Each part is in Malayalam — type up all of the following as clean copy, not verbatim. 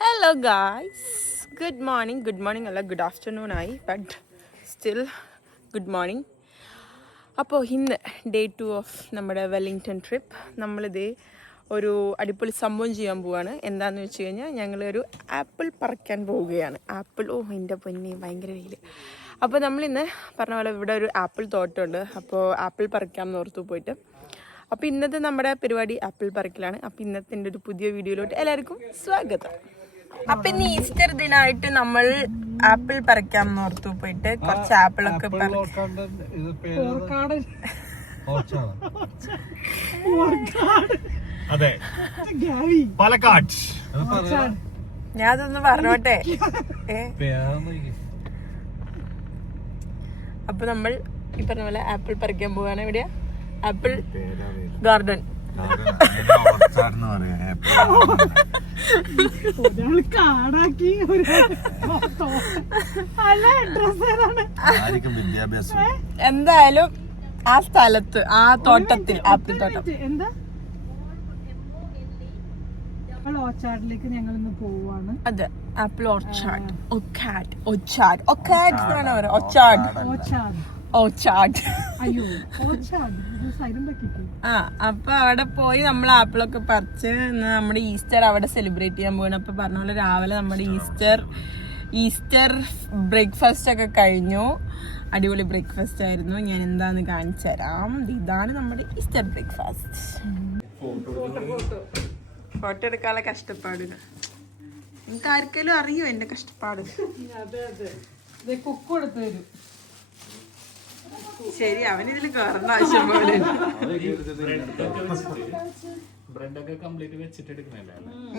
Hello guys, good morning അല്ല good afternoon ആയി, but still good morning. അപ്പോൾ ഇന്ന് day 2 ഓഫ് നമ്മുടെ വെല്ലിംഗ്ടൺ ട്രിപ്പ്. നമ്മളിത് ഒരു അടിപൊളി സംഭവം ചെയ്യാൻ പോവുകയാണ്. എന്താണെന്ന് വെച്ച് കഴിഞ്ഞാൽ ഞങ്ങളൊരു ആപ്പിൾ പറിക്കാൻ പോവുകയാണ്. ആപ്പിൾ, എൻ്റെ പൊന്നി ഭയങ്കര വെയിൽ. അപ്പോൾ നമ്മളിന്ന് പറഞ്ഞ പോലെ ഇവിടെ ഒരു ആപ്പിൾ തോട്ടമുണ്ട്. അപ്പോൾ ആപ്പിൾ പറിക്കാമെന്ന് ഓർത്തു പോയിട്ട്. അപ്പോൾ ഇന്നത്തെ നമ്മുടെ പരിപാടി ആപ്പിൾ പറിക്കലാണ്. അപ്പോൾ ഇന്നത്തെ എൻ്റെ ഒരു പുതിയ വീഡിയോയിലോട്ട് എല്ലാവർക്കും സ്വാഗതം. അപ്പൊ ഇന്ന് ഈസ്റ്റർ ദിനായിട്ട് നമ്മൾ ആപ്പിൾ പറിക്കാമെന്ന് ഓർത്തു പോയിട്ട് കുറച്ച് ആപ്പിളൊക്കെ ഞാൻ അതൊന്ന് പറഞ്ഞോട്ടെ. അപ്പൊ നമ്മൾ ഈ പറഞ്ഞ പോലെ ആപ്പിൾ പറിക്കാൻ പോവാണ്. എവിടെയാ? Apple garden. എന്തായാലും ആ സ്ഥലത്ത്, ആ തോട്ടത്തിൽ, ആപ്പിൾ തോട്ടം. ഓർച്ചാർഡിലേക്ക് ഞങ്ങൾ ഇന്ന് പോവാണ്. അതെ, ആപ്പിൾ ഓർച്ചാർഡ്. ഓർച്ചാർഡ് എന്നാണ് പറയുക. ഓർച്ചാർഡ്. അപ്പൊ അവിടെ പോയി നമ്മൾ ആപ്പിളൊക്കെ പറിച്ച് നമ്മുടെ ഈസ്റ്റർ അവിടെ സെലിബ്രേറ്റ് ചെയ്യാൻ പോകണം. അപ്പൊ പറഞ്ഞ പോലെ രാവിലെ നമ്മുടെ ഈസ്റ്റർ ബ്രേക്ക്ഫാസ്റ്റ് ഒക്കെ കഴിഞ്ഞു. അടിപൊളി ബ്രേക്ക്ഫാസ്റ്റ് ആയിരുന്നു. ഞാൻ എന്താന്ന് കാണിച്ചു തരാം. ഇതാണ് നമ്മുടെ ഈസ്റ്റർ ബ്രേക്ക്ഫാസ്റ്റ്. ഫോട്ടോ എടുക്കാനുള്ള കഷ്ടപ്പാട് നിങ്ങൾക്ക് ആർക്കെങ്കിലും അറിയോ എന്റെ കഷ്ടപ്പാട്? കുക്ക് കൊടുത്തു തരും. ശരി, അവനിതിൽ കയറേണ്ട ആവശ്യം പോലെ.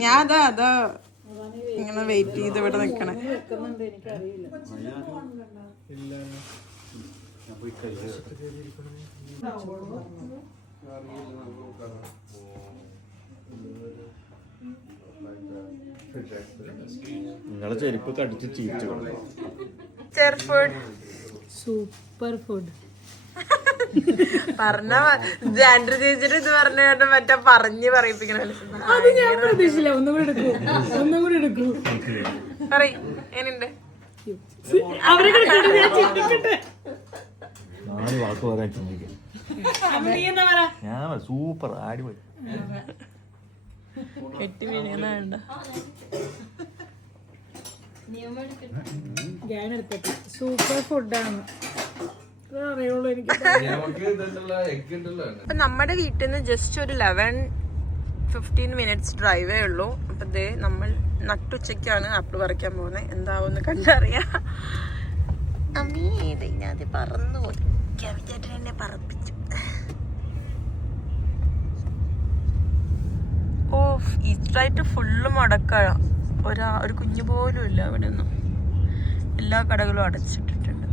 ഞാൻ അതാ ഇങ്ങനെ വെയിറ്റ് ചെയ്ത് ഇവിടെ നിക്കണേ. നിങ്ങളെ ചെരുപ്പ് കടിച്ച് ചീച്ചു. സൂപ്പർ ഫുഡ് പറഞ്ഞ ജാൻഡ്ര ചേച്ചിട്ട് ഇത് പറഞ്ഞ മറ്റേ പറഞ്ഞ് പറയിപ്പിക്കണല്ലോ. അത് ഞാൻ പ്രതീക്ഷിച്ചില്ല. ഒന്നും കൂടി എടുക്കൂ. പറയും എങ്ങനെയുണ്ട്? നാല് വാക്ക് പറയാൻ ചിന്തിക്കും. ഞാൻ സൂപ്പർ അടിപൊളി. കെട്ടി വീണ വേണ്ട. സൂപ്പർ ഫുഡാണ്. അപ്പൊ നമ്മുടെ വീട്ടിൽ നിന്ന് ജസ്റ്റ് ഒരു 11-15 മിനിറ്റ്സ് ഡ്രൈവേ ഉള്ളൂ. അപ്പൊ ദേ നമ്മൾ നട്ടുച്ചയ്ക്കാണ് ആപ്പിൾ പറിക്കാൻ പോകുന്നത്. എന്താവുമെന്ന് കണ്ടറിയാം. അമ്മീ ഇതിനകത്ത് പറന്നു പോയി. കവിചേട്ടൻ എന്നെ പറപ്പിച്ചു. ഈസ്റ്ററായിട്ട് ഫുള്ള് മുടക്കാഴ. ഒരു കുഞ്ഞു പോലും ഇല്ല അവിടെ ഒന്നും. എല്ലാ കടകളും അടച്ചിട്ടിട്ടുണ്ട്.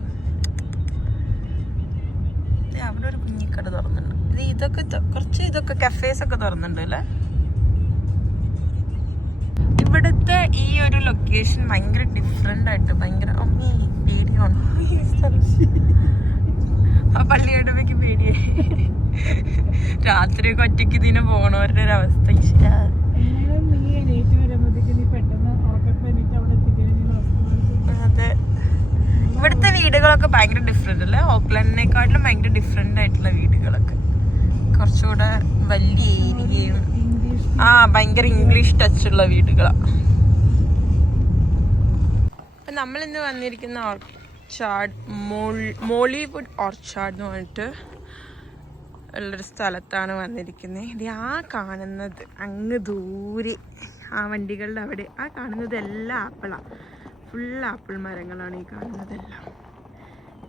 അവിടെ ഒരു കുഞ്ഞിക്കട തുറന്നുണ്ട്. ഇതൊക്കെ കഫേസ് ഒക്കെ തുറന്നുണ്ട് അല്ലേ. ഇവിടുത്തെ ഈ ഒരു ലൊക്കേഷൻ ഭയങ്കര ഡിഫറെന്റ് ആയിട്ട് ഭയങ്കര പേടിയാണ്. ആ പള്ളിയോടമയ്ക്ക് പേടിയായി. രാത്രിയൊക്കെ ഒറ്റയ്ക്ക് ഇതിനെ പോണവരുടെ ഒരു അവസ്ഥ. അതെ, ഇവിടുത്തെ വീടുകളൊക്കെ ഭയങ്കര ഡിഫറെന്റ് അല്ലേ. ഓക്ലൻഡിനെക്കാട്ടിലും ഭയങ്കര ഡിഫറെന്റ് ആയിട്ടുള്ള വീടുകളൊക്കെ. കുറച്ചുകൂടെ വലിയ ഏരിയയും ഭയങ്കര ഇംഗ്ലീഷ് ടച്ചുള്ള വീടുകളാണ്. അപ്പൊ നമ്മളിന്ന് വന്നിരിക്കുന്ന ഓർച്ചാർഡ്, മോളിവുഡ് ഓർച്ചാർഡ് എന്ന് പറഞ്ഞിട്ട് ഉള്ളൊരു സ്ഥലത്താണ് വന്നിരിക്കുന്നത്. ഇത് ആ കാണുന്നത് അങ്ങ് ദൂരെ ആ വണ്ടികളുടെ അവിടെ ആ കാണുന്നത് എല്ലാം ആപ്പിളാണ്. ഫുൾ ആപ്പിൾ മരങ്ങളാണ് ഈ കാണുന്നതെല്ലാം.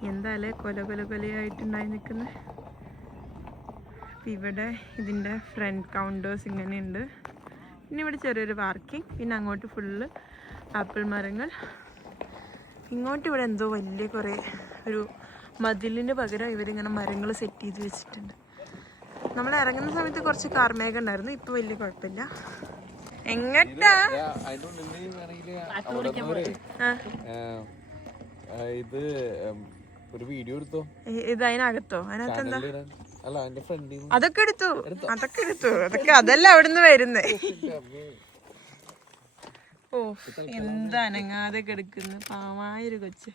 എന്തായാലും കൊലയായിട്ടുണ്ടായി നിൽക്കുന്നത്. ഇവിടെ ഇതിൻ്റെ ഫ്രണ്ട് കൗണ്ടേഴ്സ് ഇങ്ങനെയുണ്ട്. പിന്നെ ഇവിടെ ചെറിയൊരു പാർക്കിംഗ്. പിന്നെ അങ്ങോട്ട് ഫുള്ള് ആപ്പിൾ മരങ്ങൾ. ഇങ്ങോട്ട് ഇവിടെ എന്തോ വലിയ കുറേ ഒരു മതിലിന് പകരം ഇവരിങ്ങനെ മരങ്ങൾ സെറ്റ് ചെയ്ത് വെച്ചിട്ടുണ്ട്. നമ്മൾ ഇറങ്ങുന്ന സമയത്ത് കുറച്ച് കാർമേഘം ഉണ്ടായിരുന്നു. ഇപ്പൊ വലിയ കുഴപ്പമില്ല. എങ്ങട്ടാ ഇത് ഒരു വീഡിയോ എടുത്തോ? ഇത് അതിനകത്തോ? അതിനകത്ത് എന്താ? അതൊക്കെ എടുത്തു. അതല്ല അവിടുന്ന് വരുന്നേ. ഓ എന്താ അനങ്ങാതെ കിടക്കുന്നു പാവായൊരു കൊച്ച്.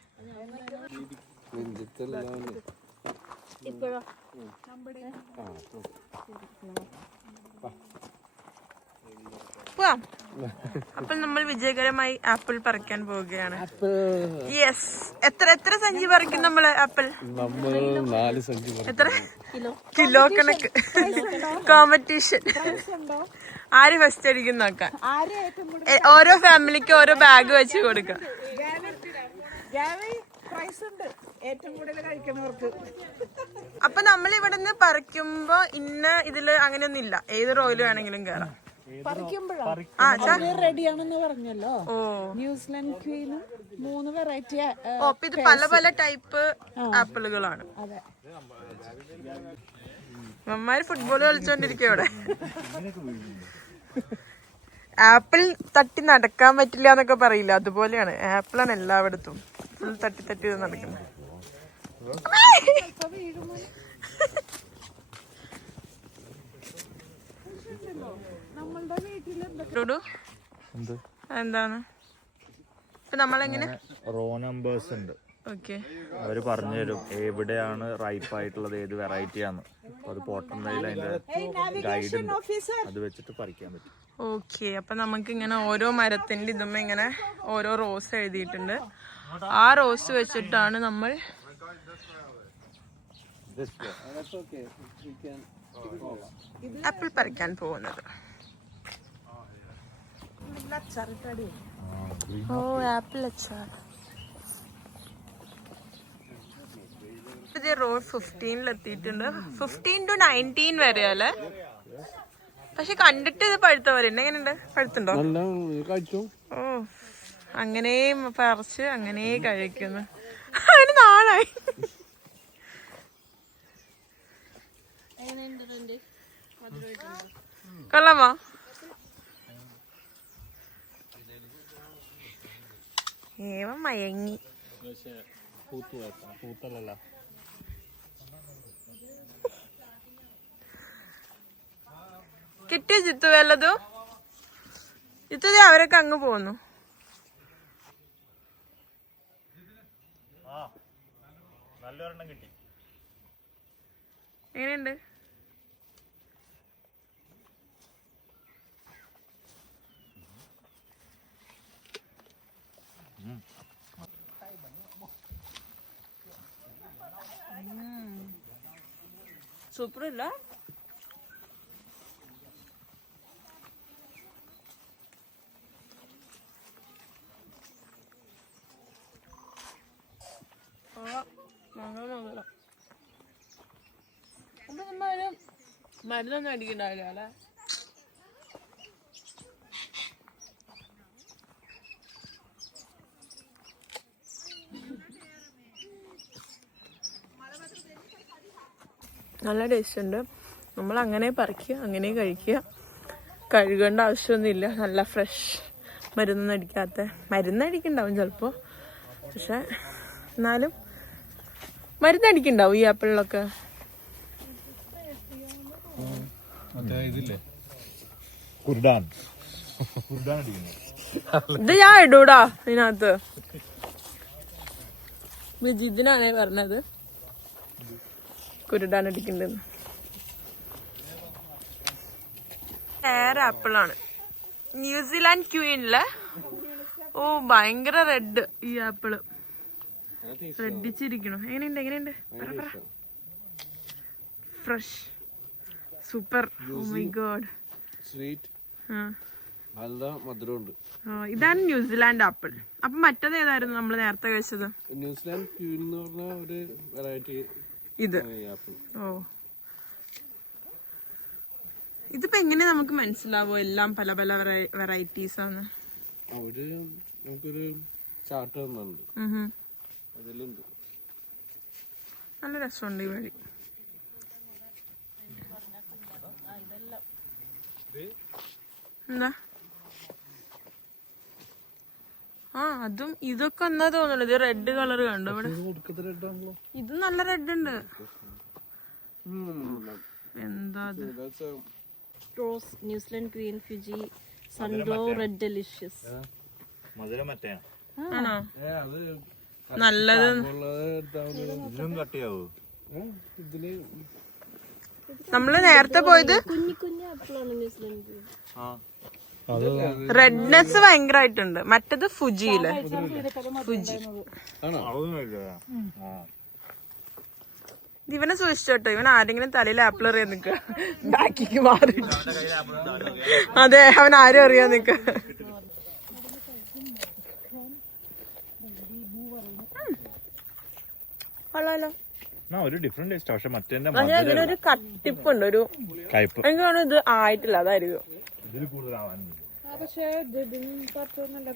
പോവാം. അപ്പോൾ നമ്മൾ വിജയകരമായി ആപ്പിൾ പറിക്കാൻ പോവുകയാണ്. യെസ്. എത്ര സഞ്ചി പറിക്കും നമ്മള് ആപ്പിൾ? എത്ര കിലോ കണക്ക് കോമ്പറ്റീഷൻ. ആര് ഫസ്റ്റ് അടിക്കും നോക്കാം. ഓരോ ഫാമിലിക്ക് ഓരോ ബാഗ് വെച്ച് കൊടുക്കാം. അപ്പൊ നമ്മൾ ഇവിടുന്ന് പറിക്കുമ്പോ ഇന്ന ഇതില് അങ്ങനെയൊന്നും ഇല്ല, ഏത് റോയില് വേണമെങ്കിലും കേറാം. റെഡിയാണെന്ന് പറഞ്ഞല്ലോ. ന്യൂസിലാൻഡ് ക്വീനും 3 വെറൈറ്റി. അപ്പൊ ഇത് പല പല ടൈപ്പ് ആപ്പിളുകളാണ്. അമ്മമാര് ഫുട്ബോൾ കളിച്ചോണ്ടിരിക്കും ഇവിടെ. ആപ്പിൾ തട്ടി നടക്കാൻ പറ്റില്ല എന്നൊക്കെ പറയില്ല, അതുപോലെയാണ്. ആപ്പിളാണ് എല്ലായിടത്തും ഫുൾ തട്ടി തട്ടി നടക്കുന്നത്. എന്താണ് ഇപ്പൊ നമ്മളെങ്ങനെ റോ നമ്പേഴ്സ് ഉണ്ട്. ഓക്കെ, അവര് പറഞ്ഞുതരും എവിടെയാണ് റൈപ്പ് ആയിട്ടുള്ളത്, ഏത് വെറൈറ്റി ആണ്. അത് പോട്ടണ്ടയിൽ അതിന്റെ ഗൈഡ് ഉണ്ട്, അത് വെച്ചിട്ട് പറിക്കാൻ പറ്റും. ഓക്കെ. അപ്പൊ നമുക്ക് ഇങ്ങനെ ഓരോ മരത്തിന്റെ ഇതുമ്മ ഇങ്ങനെ ഓരോ റോസ് എഴുതിയിട്ടുണ്ട്. ആ റോസ് വെച്ചിട്ടാണ് നമ്മൾ ആപ്പിൾ പറിക്കാൻ പോകുന്നത്. ഓ ആപ്പിൾ അച്ചാർ. റോ 15 എത്തിയിട്ടുണ്ട്. 15 to 19 വരെ അല്ലേ? പക്ഷെ കണ്ടിട്ട് ഇത് പഴുത്ത പോലെ ഉണ്ട്. എങ്ങനെയുണ്ട്? പഴുത്തുണ്ടോ? ഓ അങ്ങനെ പറിച്ച് അങ്ങനെ കഴിക്കുന്നു. അതിന് നാളായി. കൊള്ളാമോ? ഏവ മയങ്ങി. കിട്ടിയ ചിത്തു വല്ലതും? ചിത്തത് അവരൊക്കെ അങ്ങ് പോന്നു. എങ്ങനെയുണ്ട്? സൂപ്പർ ഇല്ല? അപ്പൊ നമ്മള് മരുന്നൊന്നും അടിക്കണ്ടാവില്ല അല്ലെ? നല്ല ടേസ്റ്റ് ഉണ്ട്. നമ്മൾ അങ്ങനെ പറിക്കുക, അങ്ങനെ കഴിക്കുക. കഴുകേണ്ട ആവശ്യമൊന്നുമില്ല. നല്ല ഫ്രഷ് മരുന്നൊന്നും അടിക്കാത്ത. മരുന്നടിക്കുന്നുണ്ടാവും ചിലപ്പോൾ, പക്ഷെ എന്നാലും മരുന്നടിക്കുന്നുണ്ടാവും ഈ ആപ്പിളിലൊക്കെ. ഇത് ഞാൻ ഇടൂടാ ഇതിനകത്ത്. വിജിതിനാണേ പറഞ്ഞത് കുരുടാൻ അടിക്കണ്ടെന്ന്. ആപ്പിളാണ് ന്യൂസിലാൻഡ് ക്വീനിലെ. ഓ ഭയങ്കര റെഡ് ഈ ആപ്പിള്. റെഡിച്ചിരിക്കണു. എങ്ങനെയുണ്ട്? Fresh, super. Oh my god. ഇതാണ് ന്യൂസിലാൻഡ് ആപ്പിൾ. അപ്പൊ മറ്റേത് ഏതായിരുന്നു നമ്മൾ നേരത്തെ കഴിച്ചത്? ന്യൂസിലാൻഡ് ക്വീൻ എന്ന് പറഞ്ഞ ഒരു വെറൈറ്റി. ഇത് ഓ ഇതിപ്പോ എങ്ങനെ നമുക്ക് മനസ്സിലാവോ എല്ലാം പല പല വെറൈറ്റീസ് ആണ്? നമുക്കൊരു ചാർട്ട് തന്നുണ്ട്, അതിലുണ്ട്. നല്ല രസമുണ്ട് ഈ വഴി. എന്താ അതും ഇതൊക്കെ എന്നാ തോന്നുന്നു. ഇത് റെഡ് കളർ കണ്ടോ ഇവിടെ? ഇത് നല്ല റെഡ് ഉണ്ട്. എന്താ അത്? That's a Rose, New Zealand Queen, Fuji, Sunglow, Red Delicious. മധുരം മറ്റേ ആണോ? അത് നല്ലത് ഇതിലും കട്ടിയാവൂ. ഇതില് നമ്മള് നേരത്തെ പോയത് കുഞ്ഞു ആപ്പിളാണ് New Zealand Queen. റെഡ്നെസ് ഭയങ്കരമായിട്ടുണ്ട്. മറ്റത് ഫുജിയിലെ ഫുജി. ഇവനെ സൂക്ഷിച്ചോട്ടോ, ഇവൻ ആരെങ്കിലും തലയിൽ ആപ്പിൾ എറിയാൻ നിക്ക, ബാക്കിക്ക് മാറി. അതെ, അവൻ ആരും അറിയാൻ നിക്ക. കൊള്ളാലോ, ഒരു ഡിഫറെന്റ് ടേസ്റ്റ്. പക്ഷെ മറ്റേ ഇതിനൊരു കട്ടിപ്പുണ്ട്, ഒരു കയ്പ്. എനിക്ക് തോന്നുന്നു ഇത് ആയിട്ടില്ല, അതായിരിക്കും. ഇതിൽ കൂടുതലാവാനില്ല. പക്ഷേ നല്ല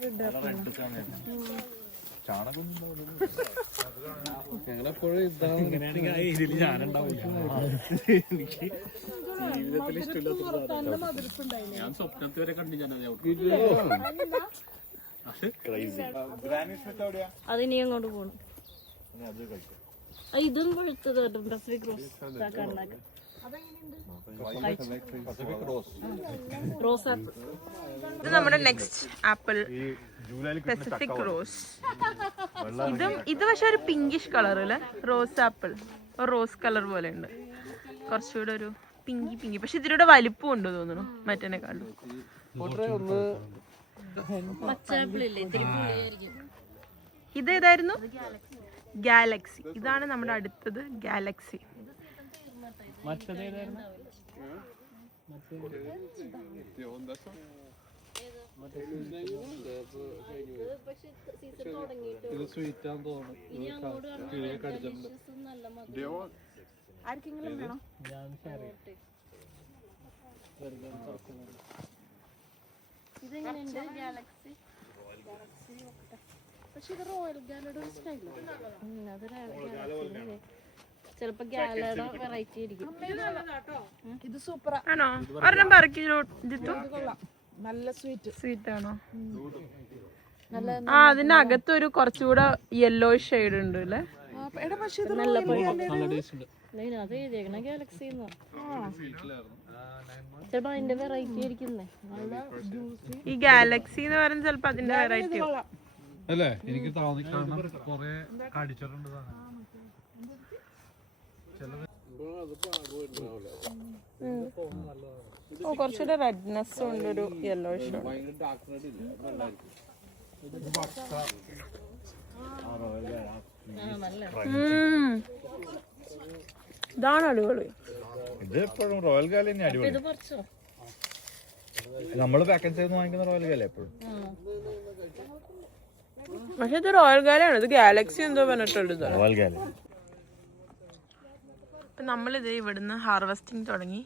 ചാണകം ഞങ്ങളെപ്പോഴും ഇതാണ് അതിനി അങ്ങോട്ട് പോകണം. ഇതും പഴുത്തത് പസഫിക് റോസ് റോസ് ആപ്പിൾ. ഇത് നമ്മുടെ നെക്സ്റ്റ് ആപ്പിൾ പസഫിക് റോസ്. ഇത് പക്ഷെ ഒരു പിങ്കിഷ് കളർ അല്ലേ, റോസ് ആപ്പിൾ. റോസ് കളർ പോലെ ഉണ്ട്, കുറച്ചുകൂടെ ഒരു പിങ്കി. പക്ഷെ ഇതിലൂടെ വലിപ്പം ഉണ്ട് തോന്നുന്നു മറ്റേക്കാളും. ഇത് ഏതായിരുന്നു? ഗാലക്സി. ഇതാണ് നമ്മുടെ അടുത്തത്, ഗാലക്സി. ഇത് സ്വീറ്റ് ആണെന്ന് തോന്നുന്നു. കടിച്ചിട്ടുണ്ട്. ആർക്കെങ്കിലും വേണോ? ഇതെങ്ങനെയുണ്ട് ഗാലക്സി? പക്ഷെ ഇത് റോയൽ ഗാലയുടെ ഒരു സ്റ്റൈലാണ്. ചിലപ്പോ ഗാലയുടെ വെറൈറ്റി ആയിരിക്കും. ഇത് സൂപ്പറാ. ആണോ? ഒരെണ്ണം പറക്കി നല്ല സ്വീറ്റ് ആണോ? ആ, അതിന്റെ അകത്തൊരു കുറച്ചുകൂടെ യെല്ലോ ഷെയ്ഡ് ഉണ്ട് അല്ലേ? പക്ഷെ ഇത് നല്ല അത് എഴുതിയേക്കണ ഗാലക്സി ചിലപ്പോ അതിന്റെ വെറൈറ്റി ആയിരിക്കുന്നേ. ഈ ഗാലക്സി എന്ന് പറയുന്നത് ചിലപ്പോ അതിന്റെ വെറൈറ്റി. അല്ലേ, എനിക്ക് തോന്നിക്കണം കൊറേ കടിച്ചിട്ടുണ്ട്. കുറച്ചുകൂടെ റെഡ്നെസ് ഉണ്ട്, ഒരു യെല്ലോ ഷെയ്ഡ്. ഇതാണ് അടിപൊളി. ഇത് എപ്പോഴും റോയൽ ഗാല തന്നെ അടിപൊളി. നമ്മള് പാക്കറ്റ് ചെയ്ത് വാങ്ങിക്കുന്ന റോയൽ ഗാല എപ്പോഴും. പക്ഷെ ഇത് റോയൽ ഗാലയാണ്, ഇത് ഗാലക്സി എന്തോ പറഞ്ഞിട്ടുള്ളത്. Royal gala. ഇപ്പം നമ്മളിത് ഇവിടുന്ന് ഹാർവെസ്റ്റിംഗ് തുടങ്ങി.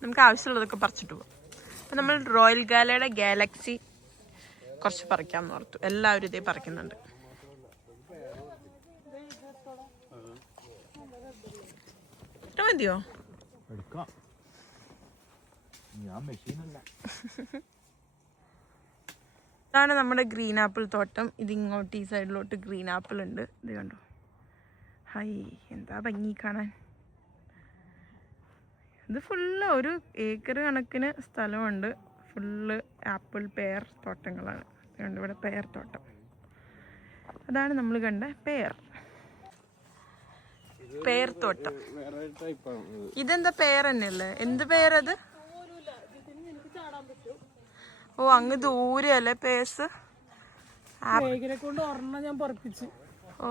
നമുക്ക് ആവശ്യമുള്ളതൊക്കെ പറിച്ചിട്ട് പോകും. അപ്പം നമ്മൾ റോയൽ ഗാലയുടെ ഗാലക്സി കുറച്ച് പറിക്കാമെന്ന് ഓർത്തു. എല്ലാവരും ഇതേ പറിക്കുന്നുണ്ട്. ഇത്ര മതിയോ? ഇതാണ് നമ്മുടെ ഗ്രീൻ ആപ്പിൾ തോട്ടം. ഇതിങ്ങോട്ട് ഈ സൈഡിലോട്ട് ഗ്രീൻ ആപ്പിൾ ഉണ്ട്. ഇത് കണ്ടോ, ഹൈ, എന്താ ഭംഗി കാണാൻ. ഇത് ഫുള്ള് ഒരു ഏക്കർ കണക്കിന് സ്ഥലമുണ്ട്. ഫുള്ള് ആപ്പിൾ പെയർ തോട്ടങ്ങളാണ്. അതുകൊണ്ട് ഇവിടെ പെയർ തോട്ടം. അതാണ് നമ്മൾ കണ്ട പെയർ തോട്ടം. ഇതെന്താ പെയർ തന്നെയല്ലേ? എന്ത് പെയറത്? ഓ, അങ്ങ് ദൂരെ അല്ലേ പേഴ്സ്? കൊണ്ട് ഒരെണ്ണം ഞാൻ പറപ്പിച്ചു. ഓ,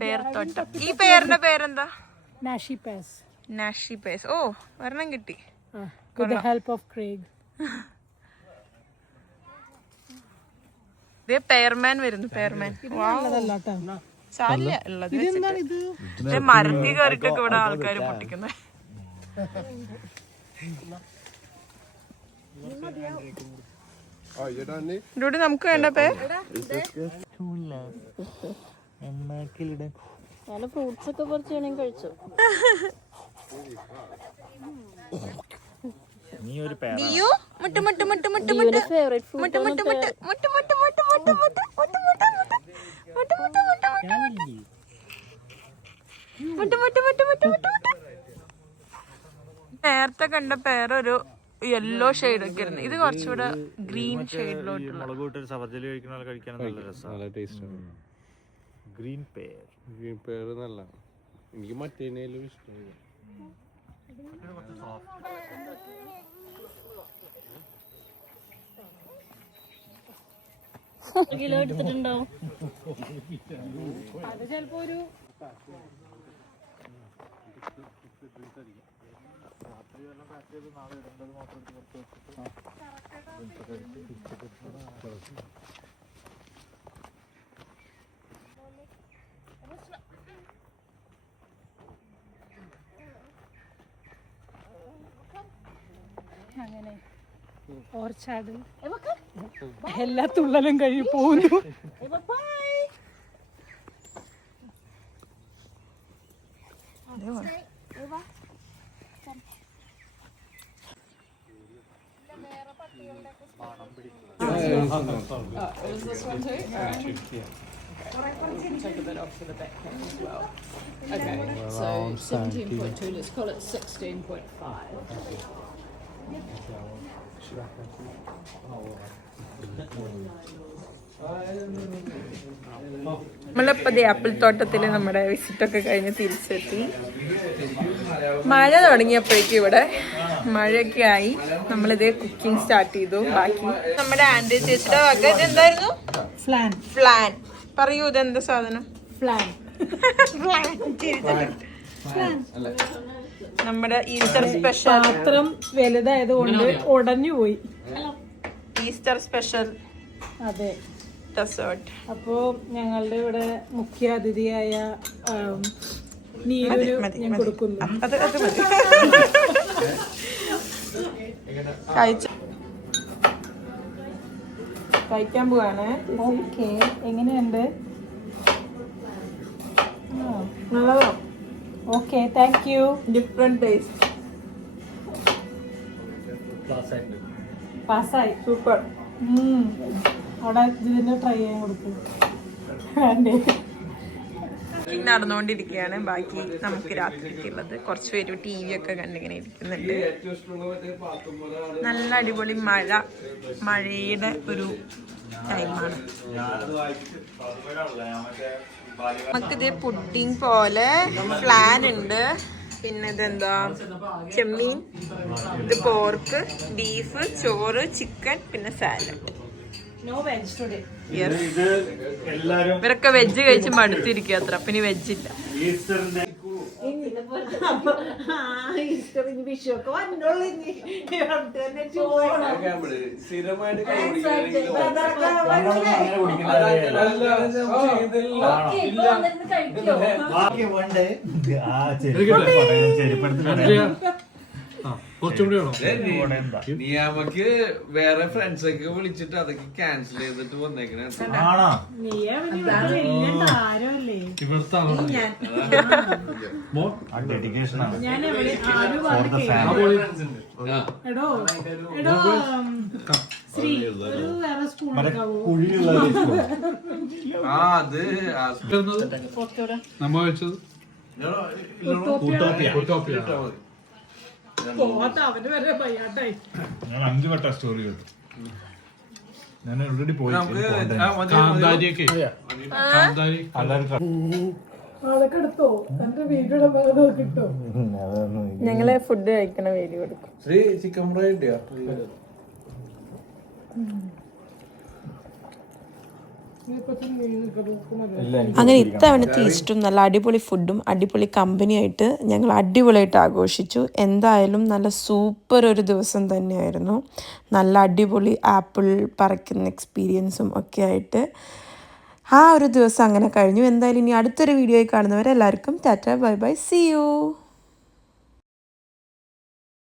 പെയർ തോട്ടം. ഈ പെയറിന്റെ പേരെന്താ? നാഷി പേസ്. ഓ, ഒരെണ്ണം കിട്ടി. With the help of Craig. പെയർമാൻ വരുന്നു. പെയർമാൻ ചാലില്ല ഉള്ളത്. മരത്തിൽ കയറിട്ടൊക്കെ ഇവിടെ ആൾക്കാര് പൊട്ടിക്കുന്നത്. ഇവിടെ നമുക്ക് വേണ്ട പേർ ഫ്രൂട്ട്സ് ഒക്കെ പറിച്ച് വേണമെങ്കിൽ കഴിച്ചോ. മുട്ട് മുട്ട് മുട്ട് മുട്ട് മുട്ട് മുട്ട് മുട്ട് മുട്ട് മുട്ട് മുട്ട് മുട്ട് മുട്ട് മുട്ട് മുട്ട് മുട്ട് നേരത്തെ കണ്ട പേരൊരു യെല്ലോ ഷെയ്ഡ് ഒക്കെ ആയിരുന്നു. ഇത് കുറച്ചുകൂടെ ഗ്രീൻ ഷെയ്ഡിലോട്ടുള്ള. മുളക് കൂട്ടൊരു സവർജലി കഴിക്കണ കഴിക്കാൻ നല്ല രസമാണ്. നല്ല ടേസ്റ്റ്. ഗ്രീൻ പേർ. ഗ്രീൻ പേര് നല്ല. എനിക്ക് മറ്റേനേലും ഇഷ്ടമായി. കിലോ എടുത്തിട്ടുണ്ടാവും. അത് ചിലപ്പോ ഒരു അങ്ങനെ ഓർച്ചാട് എല്ലാ തുള്ളലും കഴിഞ്ഞ് പോകുന്നു. Take a bit off for the backhand as well. Okay, so 17.2, let's call it 16.5. നമ്മളിപ്പോ ആപ്പിൾ തോട്ടത്തില് നമ്മുടെ വിസിറ്റൊക്കെ കഴിഞ്ഞ് തിരിച്ചെത്തി. മഴ തുടങ്ങിയപ്പോഴേക്കും ഇവിടെ മഴയൊക്കെ ആയി. നമ്മളിത് കുക്കിംഗ് സ്റ്റാർട്ട് ചെയ്തു. ബാക്കി നമ്മുടെ ആൻഡ്രി ചേച്ചിയുടെ വക ഇതെന്തായിരുന്നു? Flan. ഫ്ലാൻ. പറയൂ, ഇതെന്താ സാധനം? Flan. നമ്മുടെ ഈസ്റ്റർ സ്പെഷ്യൽ. പാത്രം വലുതായതുകൊണ്ട് ഉടഞ്ഞു പോയി. ഈസ്റ്റർ സ്പെഷ്യൽ അതെ. ഡെസേർട്ട്. അപ്പോ ഞങ്ങളുടെ ഇവിടെ മുഖ്യ അതിഥിയായ നീരു ഞാൻ കൊടുക്കുന്നു. അത് മതി. കഴിക്കാൻ പോവാണ്. ഓക്കെ, എങ്ങനെയുണ്ട്? നല്ലതാ. Okay, thank you. Different taste. പാസ്സായി. സൂപ്പർ. അവിടെ ഇതിന് ട്രൈ ചെയ്യാൻ കൊടുക്കും. നടന്നുകൊണ്ടിരിക്കുകയാണ്. ബാക്കി നമുക്ക് രാത്രിക്കുള്ളത്. കുറച്ച് പേര് TV ഒക്കെ കണ്ടിങ്ങനെ ഇരിക്കുന്നുണ്ട്. നല്ല അടിപൊളി മഴയുടെ ഒരു ടൈമാണ്. നമുക്കിത് പുഡിംഗ് പോലെ ഫ്ലാൻ ഉണ്ട്. പിന്നെ ഇതെന്താ, ചെമ്മീൻ, ഇത് പോർക്ക്, ബീഫ്, ചോറ്, ചിക്കൻ, പിന്നെ സാലഡ്. ഇവരൊക്കെ വെജ് കഴിച്ച് മടുത്തിരിക്കുക അത്ര. പിന്നെ വെജില്ല. നിയമക്ക് വേറെ ഫ്രണ്ട്സ് ഒക്കെ വിളിച്ചിട്ട് അതൊക്കെ ക്യാൻസൽ ചെയ്തിട്ട് വന്നേക്കണേ. ഇവിടുത്തെ നമ്മ വെച്ചത് ഞാൻ 5 വട്ട സ്റ്റോറി കേട്ടു. ഞാൻ ഓൾറെഡി പോയി. ഞങ്ങളെ ഫുഡ് കഴിക്കണ വീഡിയോ എടുക്കും. ചിക്കൻ ഫ്രൈ കിട്ടിയോ? അങ്ങനെ ഇത്തവണത്തെ ഈസ്റ്ററും നല്ല അടിപൊളി ഫുഡും അടിപൊളി കമ്പനിയായിട്ട് ഞങ്ങൾ അടിപൊളിയായിട്ട് ആഘോഷിച്ചു. എന്തായാലും നല്ല സൂപ്പർ ഒരു ദിവസം തന്നെയായിരുന്നു. നല്ല അടിപൊളി ആപ്പിൾ പറിക്കുന്ന എക്സ്പീരിയൻസും ഒക്കെ ആയിട്ട് ആ ഒരു ദിവസം അങ്ങനെ കഴിഞ്ഞു. എന്തായാലും ഇനി അടുത്തൊരു വീഡിയോയിൽ കാണുന്നവരെല്ലാവർക്കും tata, bye bye, see U.